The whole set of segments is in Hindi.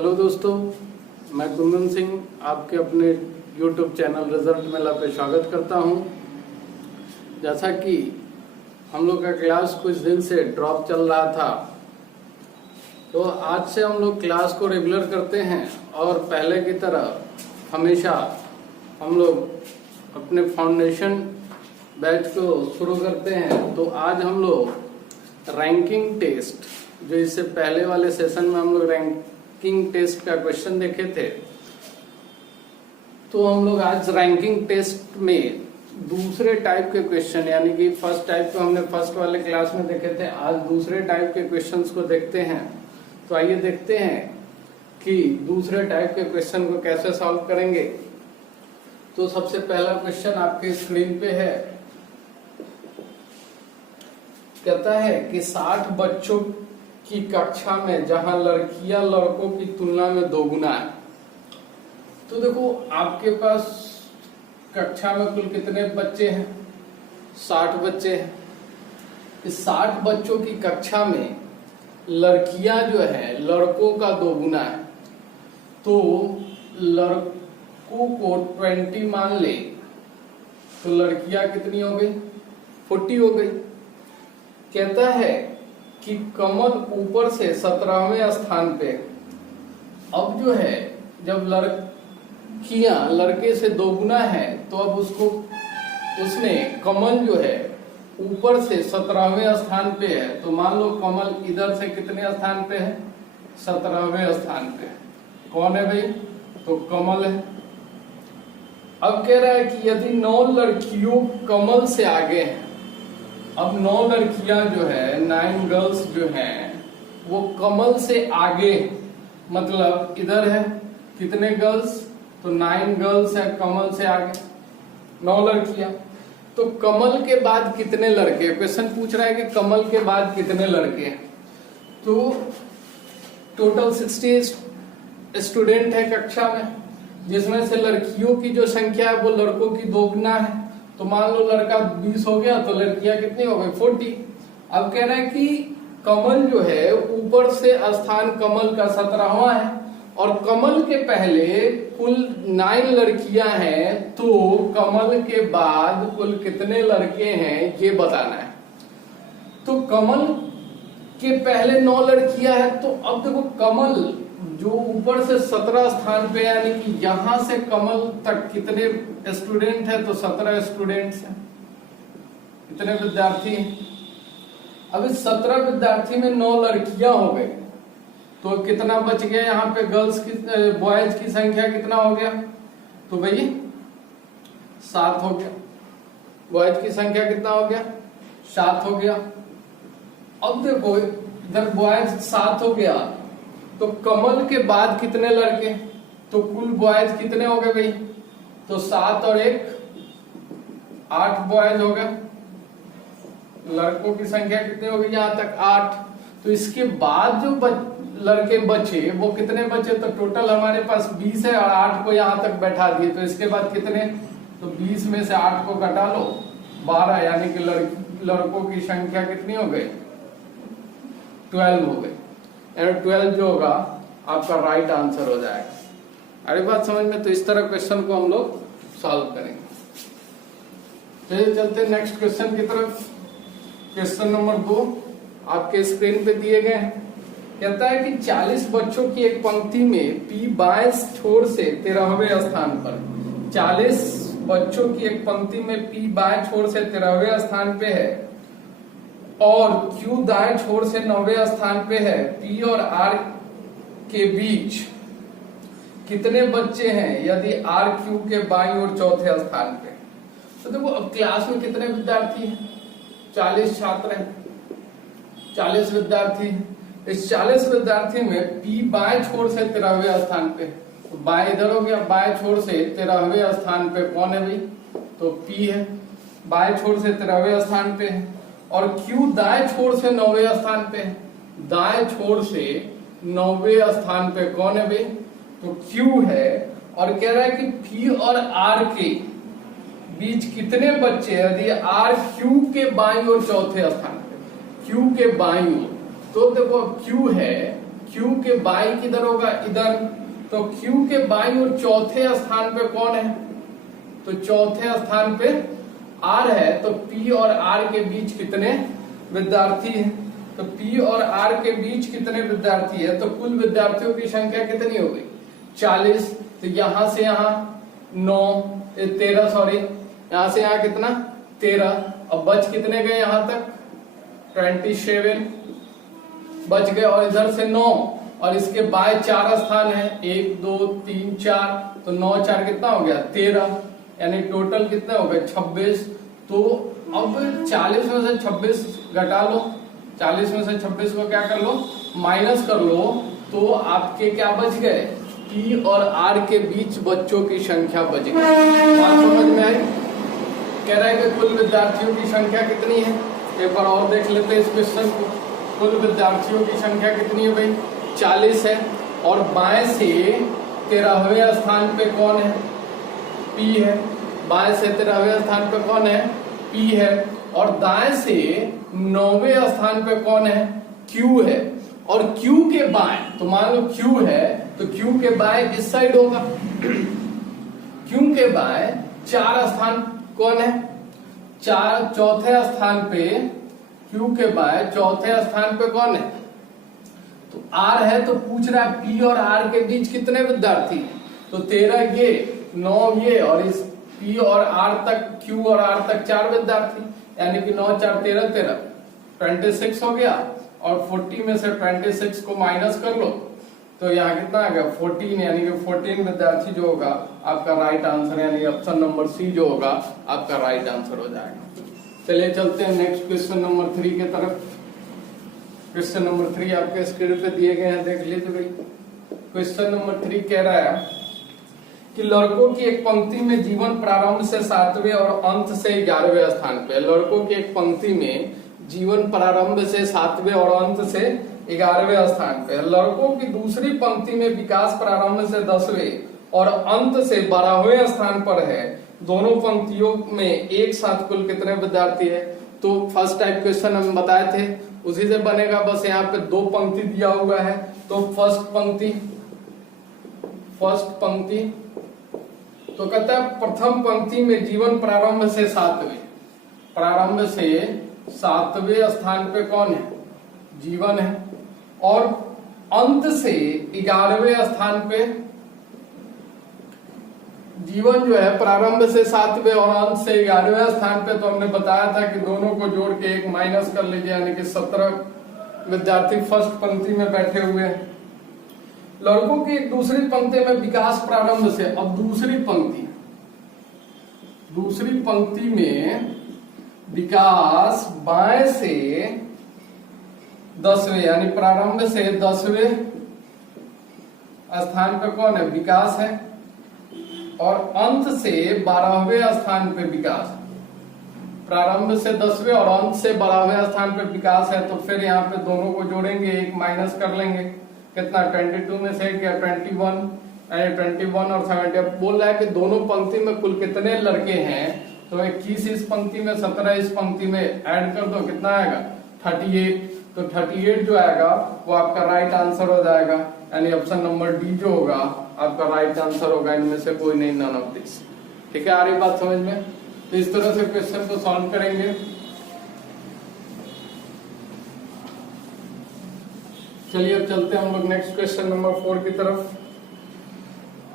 हेलो दोस्तों, मैं कुंदन सिंह आपके अपने YouTube चैनल रिजल्ट मेला पे स्वागत करता हूं। जैसा कि हम लोग का क्लास कुछ दिन से ड्रॉप चल रहा था, तो आज से हम लोग क्लास को रेगुलर करते हैं और पहले की तरह हमेशा हम लोग अपने फाउंडेशन बैच को शुरू करते हैं। तो आज हम लोग रैंकिंग टेस्ट, जो इससे पहले वाले सेशन में हम लोग रैंकिंग टेस्ट का क्वेश्चन देखे थे, तो हम लोग आज रैंकिंग टेस्ट में दूसरे टाइप के क्वेश्चन, यानी कि फर्स्ट टाइप को हमने फर्स्ट वाले क्लास में देखे थे, आज दूसरे टाइप के क्वेश्चंस को देखते हैं। तो आइए देखते हैं कि दूसरे टाइप के क्वेश्चन को कैसे सॉल्व करेंगे। तो सबसे पहला क्वेश्चन आपके स्क्रीन पे है, कहता है कि 60 बच्चों की कक्षा में जहां लड़कियां लड़कों की तुलना में दोगुना है। तो देखो, आपके पास कक्षा में कुल कितने बच्चे हैं? 60 बच्चे हैं। इस 60 बच्चों की कक्षा में लड़कियां जो है लड़कों का दोगुना है। तो लड़कों को 20 मान ले, तो लड़कियां कितनी हो गई? 40 हो गई। कहता है कि कमल ऊपर से 17वें स्थान पे। अब जो है, जब लड़कियां लड़के से दोगुना है, तो अब उसने कमल जो है ऊपर से 17वें स्थान पे है। तो मान लो कमल इधर से कितने स्थान पे है? 17वें स्थान पे। कौन है भाई? तो कमल है। अब कह रहा है कि यदि 9 लड़कियों कमल से आगे हैं, अब 9 लड़कियां जो है, 9 गर्ल्स जो हैं, वो कमल से आगे, मतलब इधर है कितने गर्ल्स? तो 9 गर्ल्स है कमल से आगे, 9 लड़कियां। तो कमल के बाद कितने लड़के? क्वेश्चन पूछ रहा है कि कमल के बाद कितने लड़के हैं। तो टोटल 60 स्टूडेंट है कक्षा में, जिसमें से लड़कियों की जो संख्या है वो लड़कों की दोगुना है। तो मान लो लड़का 20 हो गया, तो लड़कियां कितनी हो गई? 40। अब कह रहा है कि कमल जो है ऊपर से स्थान कमल का 17वां है, और कमल के पहले कुल 9 लड़कियां हैं, तो कमल के बाद कुल कितने लड़के हैं ये बताना है। तो कमल के पहले 9 लड़कियां हैं, तो अब देखो कमल जो ऊपर से 17 स्थान पे, यानी कि यहां से कमल तक कितने स्टूडेंट है? तो 17 स्टूडेंट्स हैं। कितने विद्यार्थी हैं? अब इस 17 विद्यार्थी में 9 लड़कियां हो गई, तो कितना बच गया? यहाँ पे गर्ल्स की, बॉयज की संख्या कितना हो गया? तो भाई 7 हो गया। बॉयज की संख्या कितना हो गया? 7 हो गया। अब देखो, इधर बॉयज 7 हो गया, तो कमल के बाद कितने लड़के? तो कुल बॉयज कितने हो गए भाई? तो 7 और 1 8 बॉयज हो गए। लड़कों की संख्या कितनी हो गई? यहाँ तक 8। तो इसके बाद जो लड़के बचे वो कितने बचे? तो टोटल हमारे पास 20 है, और 8 को यहाँ तक बैठा दिए। तो इसके बाद कितने? तो 20 में से 8 को घटा लो, 12, यानी कि लड़कों की संख्या कितनी हो गई? 12 हो गई। 12 जो होगा आपका राइट आंसर हो जाएगा। अरे बात समझ में? तो इस तरह क्वेश्चन को हम लोग सॉल्व करेंगे। चलिए चलते नेक्स्ट क्वेश्चन की तरफ। क्वेश्चन नंबर 2 आपके स्क्रीन पे दिए गए हैं। कहता है कि 40 बच्चों की एक पंक्ति में P बाएं छोर से 13वें स्थान पर। 40 बच्चों की एक पंक्ति में P बाएं छोर से 13वें स्थान पे है, और Q दाएं छोर से 9वें स्थान पे है। P और R के बीच कितने बच्चे हैं यदि R Q के बाईं और चौथे स्थान पे? तो देखो, अब क्लास में कितने विद्यार्थी हैं? 40 छात्र हैं, 40 विद्यार्थी। इस 40 विद्यार्थी में P बाएं छोर से 13वें स्थान पे, तो बाएं इधर हो गया, बाएं छोर से 13वें स्थान पे कौन है भाई? तो P है, बाएं छोर से 13वें स्थान पे है। और Q दाएं छोर से 9वें स्थान पे है, दाएं छोर से 9वें स्थान पे कौन है भाई? तो Q है। और कह रहा है कि P और R के बीच कितने बच्चे यदि R Q के बाईं और चौथे स्थान पे, Q के बाईं ओर। तो देखो Q है, Q के बाई किधर होगा, इधर। तो Q के बाई और चौथे स्थान पे कौन है, तो चौथे स्थान पे R है। तो P और R के बीच कितने विद्यार्थी हैं, तो P और R के बीच कितने विद्यार्थी है, तो कुल विद्यार्थियों की संख्या कितनी हो गई 40। तो यहां से यहां 13 सॉरी, यहां से यहां कितना 13। अब बच कितने गए यहां तक 27 बच गए, और इधर से 9, और इसके बाय 4 स्थान है 1 2 3 4, तो 9 4 कितना हो गया 13, यानी टोटल कितना हो गया 26। तो अब 40 में से 26 घटा लो, 40 में से 26 को क्या कर लो माइनस कर लो, तो आपके क्या बच गए P और R के बीच बच्चों की संख्या बच गई। बात समझ में आई। कह रहा है कि कुल विद्यार्थियों की संख्या कितनी है, एक बार और देख लेते हैं इस क्वेश्चन को। कुल विद्यार्थियों की संख्या कितनी है भाई 40 है, और बाएं से 13वें स्थान पे कौन है P है, बाएं से 13वें स्थान पे कौन है P है, और दाएं से 9वें स्थान पे कौन है Q है। और Q के बाएं, तो मान लो Q है तो Q के बाएं इस साइड होगा, Q के बाएं 4 स्थान कौन है, चौथे स्थान पे Q के बाएं चौथे स्थान पे कौन है, तो R है। तो पूछ रहा है P और R के बीच कितने विद्यार्थी हैं, तो 13 ये 9 ये, और इस P और R तक Q और R तक 4 विद्यार्थी, यानी कि 9 4 13 26 हो गया, और 40 में से 26 को माइनस कर लो, तो यहाँ कितना आ गया 14, यानी कि 14 विद्यार्थी जो होगा आपका राइट आंसर, यानी ऑप्शन नंबर सी जो होगा आपका राइट आंसर हो जाएगा। चलिए चलते हैं नेक्स्ट क्वेश्चन नंबर 3 के तरफ। क्वेश्चन नंबर 3 आपके स्क्रीन पे दिए गए हैं, देख लीजिए भाई। क्वेश्चन नंबर 3 कह रहा है कि लड़कों की एक पंक्ति में जीवन प्रारंभ से 7वें और अंत से 11वें स्थान पे। लड़कों की एक पंक्ति में जीवन प्रारंभ से 7वें और अंत से 11वें स्थान पे। लड़कों की दूसरी पंक्ति में विकास प्रारंभ से 10वें और अंत से 12वें स्थान पर है। दोनों पंक्तियों में एक साथ कुल कितने विद्यार्थी है, तो फर्स्ट टाइप क्वेश्चन हम बताए थे उसी से बनेगा, बस यहाँ पे 2 पंक्ति दिया हुआ है। तो फर्स्ट पंक्ति तो कहता है प्रथम पंक्ति में जीवन प्रारंभ से 7वें स्थान पे कौन है जीवन है, और अंत से 11वें स्थान पे जीवन जो है प्रारंभ से 7वें और अंत से 11वें स्थान पे। तो हमने बताया था कि दोनों को जोड़ के एक माइनस कर लीजिए, यानी कि 17 विद्यार्थी फर्स्ट पंक्ति में बैठे हुए हैं। लड़कों की एक दूसरी पंक्ति में विकास प्रारंभ से, अब दूसरी पंक्ति में विकास बाएं से 10वें, यानी प्रारंभ से 10वें स्थान पे कौन है विकास है, और अंत से 12वें स्थान पे विकास। प्रारंभ से 10वें और अंत से 12वें स्थान पे विकास है, तो फिर यहाँ पे दोनों को जोड़ेंगे, एक माइनस कर लेंगे, कितना 22 में से क्या 21, यानी 21 और 70। बोल रहा है कि दोनों पंक्ति में कुल कितने लड़के हैं, तो 21 इस पंक्ति में 17 इस पंक्ति में, ऐड कर दो कितना आएगा 38। तो 38 जो आएगा वो आपका राइट आंसर हो जाएगा, यानी ऑप्शन नंबर डी जो होगा आपका राइट आंसर होगा, इनमें से कोई नहीं, नन ऑफ दिस। ठीक है, आ रही बात समझ में। तो इस तरह से क्वेश्चन को सॉल्व करेंगे। चलिए अब चलते हैं हम लोग नेक्स्ट क्वेश्चन नंबर 4 की तरफ।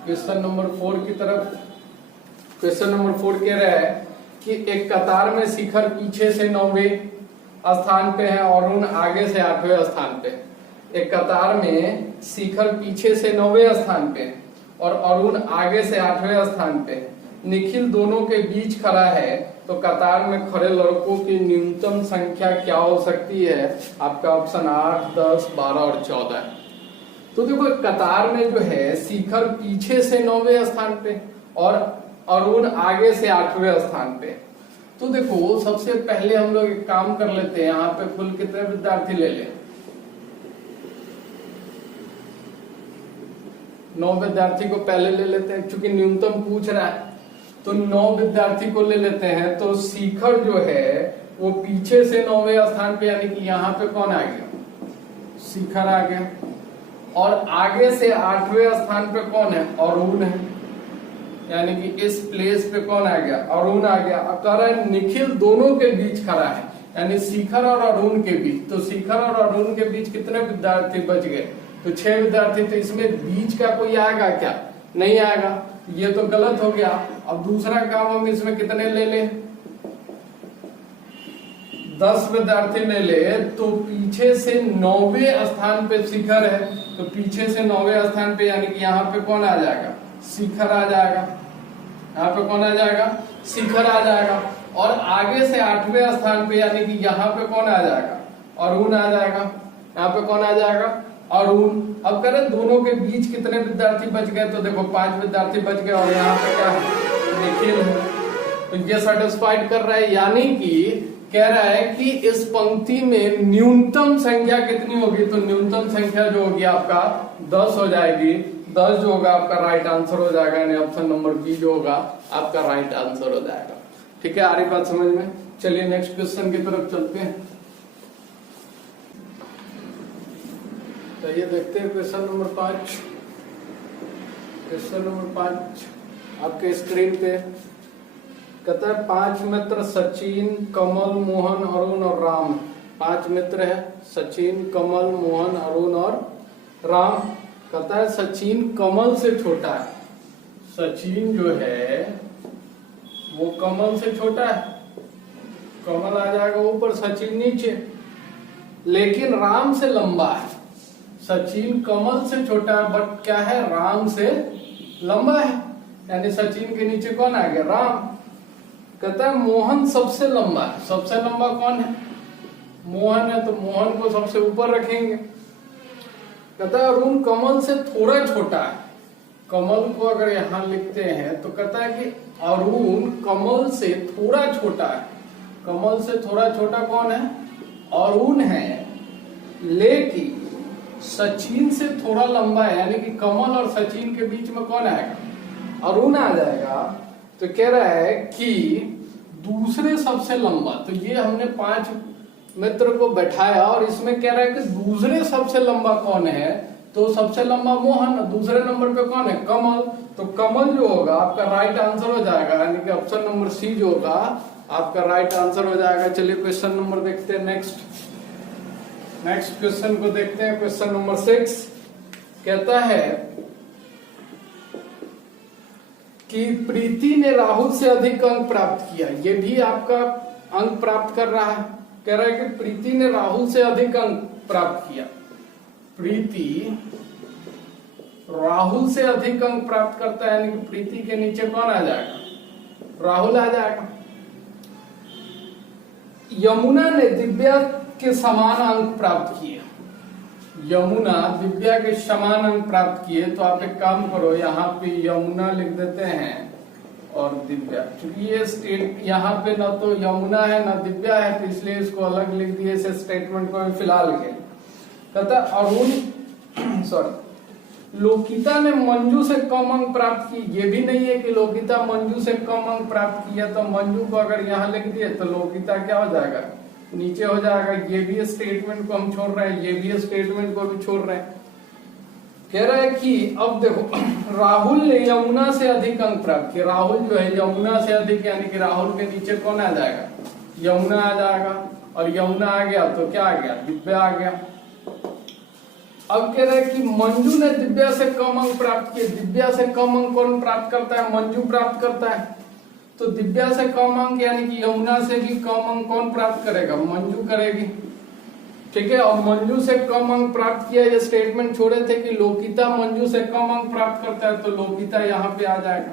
क्वेश्चन नंबर 4 कह रहा है कि एक कतार में शिखर पीछे से 9वें स्थान पे है और उन आगे से 8वें स्थान पे। एक कतार में शिखर पीछे से 9वें स्थान पे और अरुण आगे से 8वें स्थान पे। निखिल दोनों के बीच खड़ा है, तो कतार में खड़े लड़कों की न्यूनतम संख्या क्या हो सकती है? आपका ऑप्शन 8, 10, 12 और 14 है। तो देखो कतार में जो है शिखर पीछे से 9वें स्थान पे और अरुण आगे से 8वें स्थान पे। तो देखो सबसे पहले हम लोग एक काम कर लेते हैं, यहाँ पे कुल कितने विद्यार्थी ले लें? 9 विद्यार्थी को पहले ले लेते हैं, क्योंकि न्यूनतम पूछ रहा है, तो 9 विद्यार्थी को ले लेते हैं। तो शिखर जो है वो पीछे से 9वें स्थान पे, यानी कि यहाँ पे कौन आ गया? शिखर आ गया। और आगे से 8वें स्थान पे कौन है? अरुण है, यानी कि इस प्लेस पे कौन आ गया? अरुण आ गया। अब कह रहा है निखिल दोनों के बीच खड़ा है, यानी शिखर और अरुण के बीच। तो शिखर और अरुण के बीच कितने विद्यार्थी बच गए? तो 6 विद्यार्थी। तो इसमें बीच का कोई आएगा क्या? नहीं आएगा, ये तो गलत हो गया। अब दूसरा काम हम इसमें कितने ले ले? 10 विद्यार्थी ले ले। तो पीछे से 9वें स्थान पे शिखर है, तो पीछे से 9वें स्थान पे, यानी कि यहाँ पे कौन आ जाएगा? शिखर आ जाएगा। यहाँ पे कौन आ जाएगा? शिखर आ जाएगा। और आगे से 8वें स्थान पे, यानी कि यहाँ पे कौन आ जाएगा? अरुण आ जाएगा। यहाँ पे कौन आ जाएगा? अरुण। अब कह रहे दोनों के बीच कितने विद्यार्थी बच गए? तो देखो 5 विद्यार्थी बच गए, और यहाँ पे क्या है? निखिल है। तो ये सेटिस्फाइड कर रहा है, यानी कि कह रहा है कि इस पंक्ति में न्यूनतम संख्या कितनी होगी? तो न्यूनतम संख्या जो होगी आपका 10 हो जाएगी। 10 जो होगा आपका राइट आंसर हो जाएगा, यानी ऑप्शन नंबर बी जो होगा आपका राइट आंसर हो जाएगा। ठीक है, आ रही बात समझ में? चलिए नेक्स्ट क्वेश्चन की तरफ चलते हैं। तो ये देखते हैं क्वेश्चन नंबर 5। क्वेश्चन नंबर 5 आपके स्क्रीन पे कहता है 5 मित्र सचिन, कमल, मोहन, अरुण और राम। 5 मित्र है, सचिन, कमल, मोहन, अरुण और राम। कहता है सचिन कमल से छोटा है। सचिन जो है वो कमल से छोटा है, कमल आ जाएगा ऊपर, सचिन नीचे। लेकिन राम से लंबा है। सचिन कमल से छोटा है, बट क्या है? राम से लंबा है, यानी सचिन के नीचे कौन आ गया? राम। कहता है मोहन सबसे लंबा है। सबसे लंबा कौन है? मोहन है, तो मोहन को सबसे ऊपर रखेंगे। कहता है अरुण कमल से थोड़ा छोटा है। कमल को अगर यहां लिखते हैं तो कहता है कि अरुण कमल से थोड़ा छोटा है। कमल से थोड़ा छोटा कौन है? अरुण है। लेकिन सचिन से थोड़ा लंबा है, यानी कि कमल और सचिन के बीच में कौन आएगा? अरुण आ जाएगा। तो कह रहा है कि दूसरे सबसे लंबा, तो ये हमने 5 मित्र को बैठाया और इसमें कह रहा है कि दूसरे सबसे लंबा कौन है? तो सबसे लंबा मोहन, दूसरे नंबर पे कौन है? कमल। तो कमल जो होगा आपका राइट आंसर हो जाएगा, यानी कि ऑप्शन नंबर सी जो होगा आपका राइट आंसर हो जाएगा। चलिए क्वेश्चन नंबर देखते हैं नेक्स्ट क्वेश्चन को देखते हैं। क्वेश्चन नंबर 6 कहता है कि प्रीति ने राहुल से अधिक अंक प्राप्त किया। ये भी आपका अंक प्राप्त कर रहा है। कह रहा है कि प्रीति ने राहुल से अधिक अंक प्राप्त किया। प्रीति राहुल से अधिक अंक प्राप्त करता है, यानी कि प्रीति के नीचे कौन आ जाएगा? राहुल आ जाएगा। यमुना ने दिव्या के समान अंक प्राप्त किए। यमुना दिव्या के समान अंक प्राप्त किए। तो आप एक काम करो, यहाँ पे यमुना लिख देते हैं और दिव्या, क्योंकि ये स्टेट यहाँ पे ना तो यमुना है ना दिव्या है, तो इसलिए इसको अलग लिख दिए इस स्टेटमेंट को फिलहाल के। कहता अरुण लोकिता ने मंजू से कम अंक प्राप्त की। ये भी नहीं है कि लोकिता मंजू से कम अंक प्राप्त किया, तो मंजू को अगर यहाँ लिख दिए तो लोकिता क्या हो जाएगा? नीचे हो जाएगा। ये भी स्टेटमेंट को हम छोड़ रहे हैं, ये भी स्टेटमेंट को भी छोड़ रहे हैं। कह रहा है कि अब देखो राहुल ने यमुना से अधिक अंक प्राप्त किए। राहुल जो है यमुना से अधिक, यानी कि राहुल के नीचे कौन आ जाएगा? यमुना आ जाएगा। और यमुना आ गया तो क्या आ गया? दिव्या आ गया। अब कह रहा है कि मंजू ने दिव्या से कम अंक प्राप्त किए। दिव्या से कम अंक कौन प्राप्त करता है? मंजू प्राप्त करता है। तो दिव्या से कम अंक, यानी कि यमुना से भी कम अंक कौन प्राप्त करेगा? मंजू करेगी। ठीक है, और मंजू से कम अंक प्राप्त किया, ये स्टेटमेंट छोड़े थे कि लोकिता मंजू से कम अंक प्राप्त करता है, तो लोकिता यहाँ पे आ जाएगा।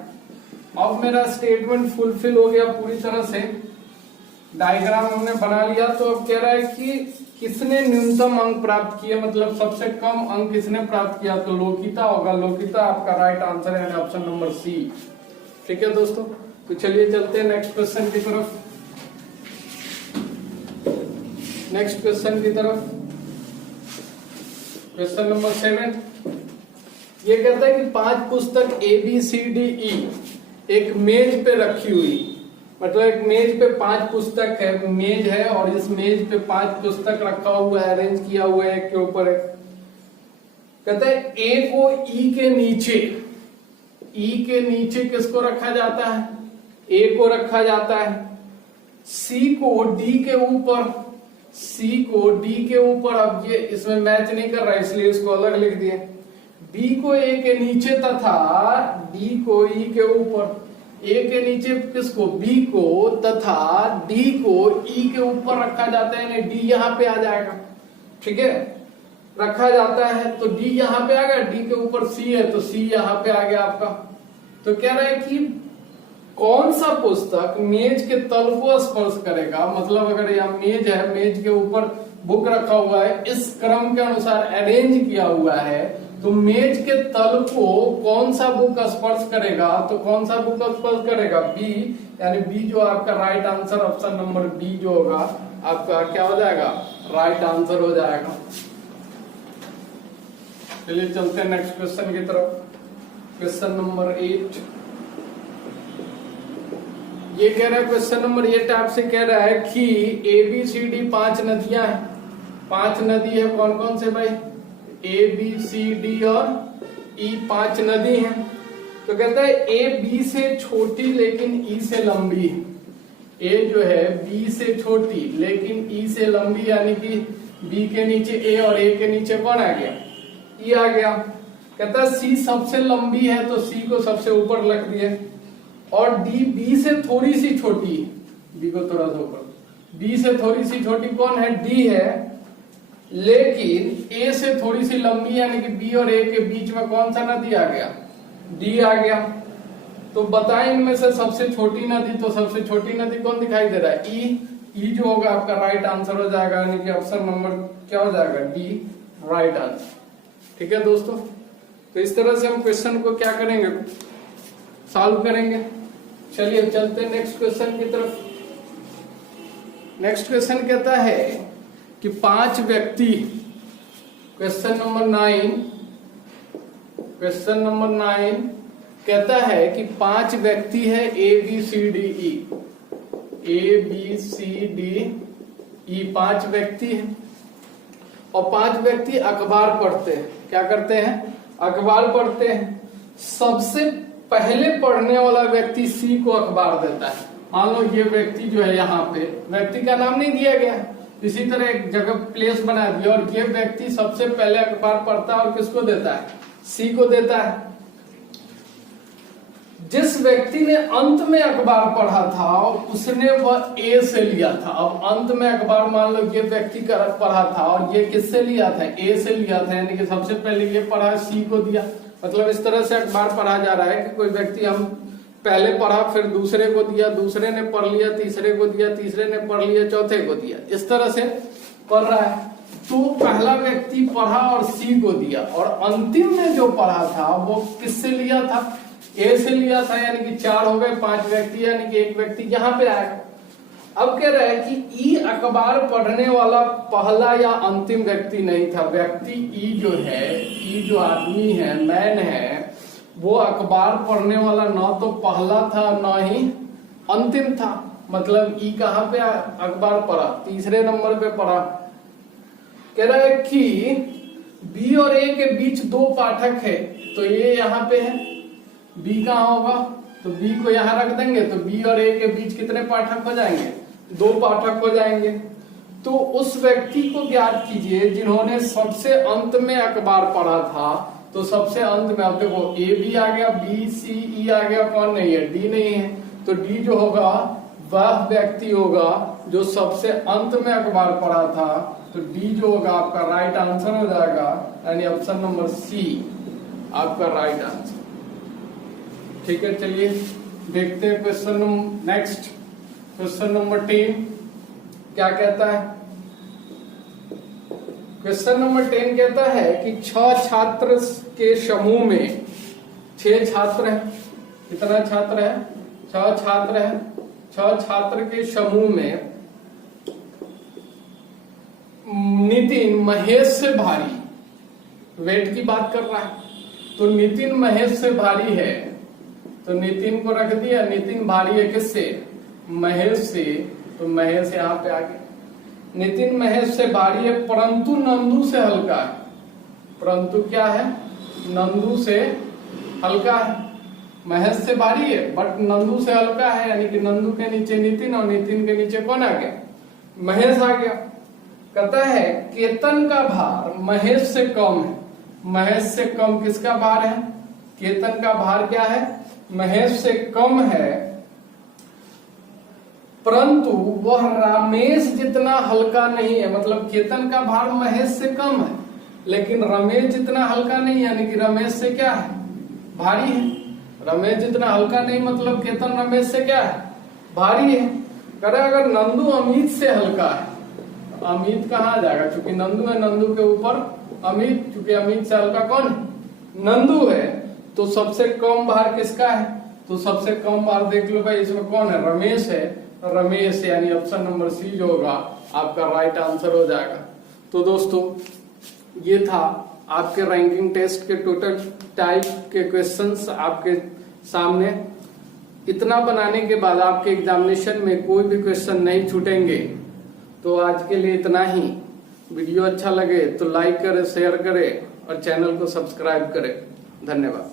अब मेरा स्टेटमेंट फुलफिल हो गया पूरी तरह से। डायग्राम हमने बना लिया। तो अब कह रहा है कि किसने न्यूनतम अंक प्राप्त किए, मतलब सबसे कम अंक किसने प्राप्त किया? तो लोकिता होगा। लोकिता आपका राइट आंसर है, ऑप्शन नंबर सी। ठीक है दोस्तों, तो चलिए चलते हैं नेक्स्ट क्वेश्चन की तरफ। क्वेश्चन नंबर 7 ये कहता है कि 5 पुस्तक ABCDE एक मेज पे रखी हुई, मतलब एक मेज पे 5 पुस्तक है, मेज है और इस मेज पे 5 पुस्तक रखा हुआ है, अरेंज किया हुआ है एक के ऊपर एक। कहते हैं ए को ई के नीचे, ई के नीचे किसको रखा जाता है, ए को रखा जाता है, सी को डी के ऊपर, सी को डी के ऊपर, अब ये इसमें मैच नहीं कर रहा इसलिए इसको अलग लिख दिए, बी को ए के नीचे तथा डी को ई के ऊपर, ए के नीचे किसको, बी को, तथा डी को ई के ऊपर रखा जाता है, यानी डी यहां पे आ जाएगा, ठीक है, रखा जाता है, तो डी यहां पे आ गया, डी के ऊपर सी है तो सी यहां पे आ गया आपका। तो कह रहा है कि कौन सा पुस्तक मेज के तल को स्पर्श करेगा, मतलब अगर यह मेज है, मेज के ऊपर बुक रखा हुआ है, इस क्रम के अनुसार अरेंज किया हुआ है, तो मेज के तल को कौन सा बुक स्पर्श करेगा, तो कौन सा बुक स्पर्श करेगा, बी, यानी बी जो आपका right answer, option number B जो होगा आपका क्या हो जाएगा, राइट आंसर हो जाएगा। चलिए चलते हैं नेक्स्ट क्वेश्चन की तरफ। क्वेश्चन नंबर 8 ये कह रहा है, क्वेश्चन नंबर 8 आपसे कह रहा है कि ए बी सी डी 5 नदियां हैं, 5 नदी है, कौन कौन से भाई, ए बी सी डी और ई 5 नदी हैं। तो कहता है ए बी से छोटी लेकिन ई से लंबी है, ए जो है बी से छोटी लेकिन ई से लंबी, यानी कि बी के नीचे ए और ए के नीचे कौन आ गया, ई आ गया। कहता है सी सबसे लंबी है तो सी को सबसे ऊपर रख दिए, और डी बी से थोड़ी सी छोटी है, बी को थोड़ा सा ऊपर, बी से थोड़ी सी छोटी कौन है, डी है, लेकिन ए से थोड़ी सी लंबी, यानी कि बी और ए के बीच में कौन सा नदी आ गया, डी आ गया। तो बताएं इनमें से सबसे छोटी नदी, तो सबसे छोटी नदी कौन दिखाई दे रहा है, ई जो होगा आपका राइट आंसर हो जाएगा, यानी कि ऑप्शन नंबर क्या हो जाएगा, डी राइट आंसर। ठीक है दोस्तों, तो इस तरह से हम क्वेश्चन को क्या करेंगे, सॉल्व करेंगे। चलिए चलते हैं नेक्स्ट क्वेश्चन की तरफ। नेक्स्ट क्वेश्चन कहता है कि 5 व्यक्ति, क्वेश्चन नंबर 9, क्वेश्चन नंबर 9 कहता है कि 5 व्यक्ति है A B C D E, A B C D E 5 व्यक्ति हैं, और 5 व्यक्ति अखबार पढ़ते हैं। क्या करते हैं, अखबार पढ़ते हैं। सबसे पहले पढ़ने वाला व्यक्ति सी को अखबार देता है। मान लो ये व्यक्ति जो है, यहाँ पे व्यक्ति का नाम नहीं दिया गया, इसी तरह एक जगह प्लेस बना दिया, और ये व्यक्ति सबसे पहले अखबार पढ़ता है और किसको देता है, सी को देता है। जिस व्यक्ति ने अंत में अखबार पढ़ा था उसने वह ए से लिया था। अब अंत में अखबार मान लो ये व्यक्ति पढ़ा था और ये किससे लिया था, ए से लिया था, यानी कि सबसे पहले ये पढ़ा सी को दिया। मतलब इस तरह से अखबार पढ़ा जा रहा है कि कोई व्यक्ति हम पहले पढ़ा, फिर दूसरे को दिया, दूसरे ने पढ़ लिया, तीसरे को दिया, तीसरे ने पढ़ लिया, चौथे को दिया, इस तरह से पढ़ रहा है। तो पहला व्यक्ति पढ़ा और सी को दिया, और अंतिम में जो पढ़ा था वो किससे लिया था, ए से लिया था, यानी कि 4 हो गए, 5 व्यक्ति, यानी कि एक व्यक्ति यहाँ पे आएगा। अब कह रहा है कि ई अखबार पढ़ने वाला पहला या अंतिम व्यक्ति नहीं था। व्यक्ति ई जो है, ई जो आदमी है, मैन है, वो अखबार पढ़ने वाला ना तो पहला था ना ही अंतिम था। मतलब ई कहाँ पे अखबार पढ़ा, तीसरे नंबर पे पढ़ा। कह रहा है कि बी और ए के बीच 2 पाठक है, तो ये यहाँ पे है, बी कहाँ होगा, तो बी को यहाँ रख देंगे, तो बी और ए के बीच कितने पाठक हो जाएंगे, 2 पाठक हो जाएंगे। तो उस व्यक्ति को ज्ञात कीजिए जिन्होंने सबसे अंत में अखबार पढ़ा था। तो सबसे अंत में, अब देखो ए बी आ गया, बी सी ई आ गया, कौन नहीं है, डी नहीं है, तो डी जो होगा वह व्यक्ति होगा जो सबसे अंत में अखबार पढ़ा था। तो डी जो होगा आपका राइट आंसर हो जाएगा, यानी ऑप्शन नंबर सी आपका राइट आंसर। ठीक है, चलिए देखते हैं क्वेश्चन नेक्स्ट। क्वेश्चन नंबर 10 क्या कहता है। क्वेश्चन नंबर 10 कहता है कि 6 छात्र के समूह में, 6 छात्र हैं, कितना छात्र है, 6 छात्र है, 6 छात्र के समूह में नितिन महेश से भारी, वेट की बात कर रहा है, तो नितिन महेश से भारी है, तो नितिन को रख दिया, नितिन भारी है किससे, महेश से, तो महेश यहाँ पे आ गया। नितिन महेश से भारी है परंतु नंदू से हल्का है, परंतु क्या है, नंदू से हल्का है। महेश से भारी है बट नंदू से हल्का है, यानी कि नंदू के नीचे नितिन और नितिन के नीचे कौन आ गया, महेश आ गया। कहता है केतन का भार महेश से कम है। महेश से कम किसका भार है, केतन का भार क्या है, महेश से कम है, परंतु वह रमेश जितना हल्का नहीं है। मतलब केतन का भार महेश से कम है लेकिन रमेश जितना हल्का नहीं, यानी कि रमेश से क्या है, भारी है। रमेश जितना हल्का नहीं मतलब केतन रमेश से क्या है, भारी है। कह रहे अगर नंदू अमित से हल्का है, अमित कहाँ जाएगा, चूंकि नंदू है, नंदू के ऊपर अमित, चूंकि अमित से हल्का कौन है, नंदू है, तो सबसे कम भार किसका है, तो सबसे कम भार देख लो भाई, इसमें कौन है, रमेश है। रमेश यानी ऑप्शन नंबर सी जो होगा आपका राइट आंसर हो जाएगा। तो दोस्तों ये था आपके रैंकिंग टेस्ट के टोटल टाइप के क्वेश्चंस आपके सामने। इतना बनाने के बाद आपके एग्जामिनेशन में कोई भी क्वेश्चन नहीं छूटेंगे। तो आज के लिए इतना ही। वीडियो अच्छा लगे तो लाइक करें, शेयर करें और चैनल को सब्सक्राइब करें। धन्यवाद।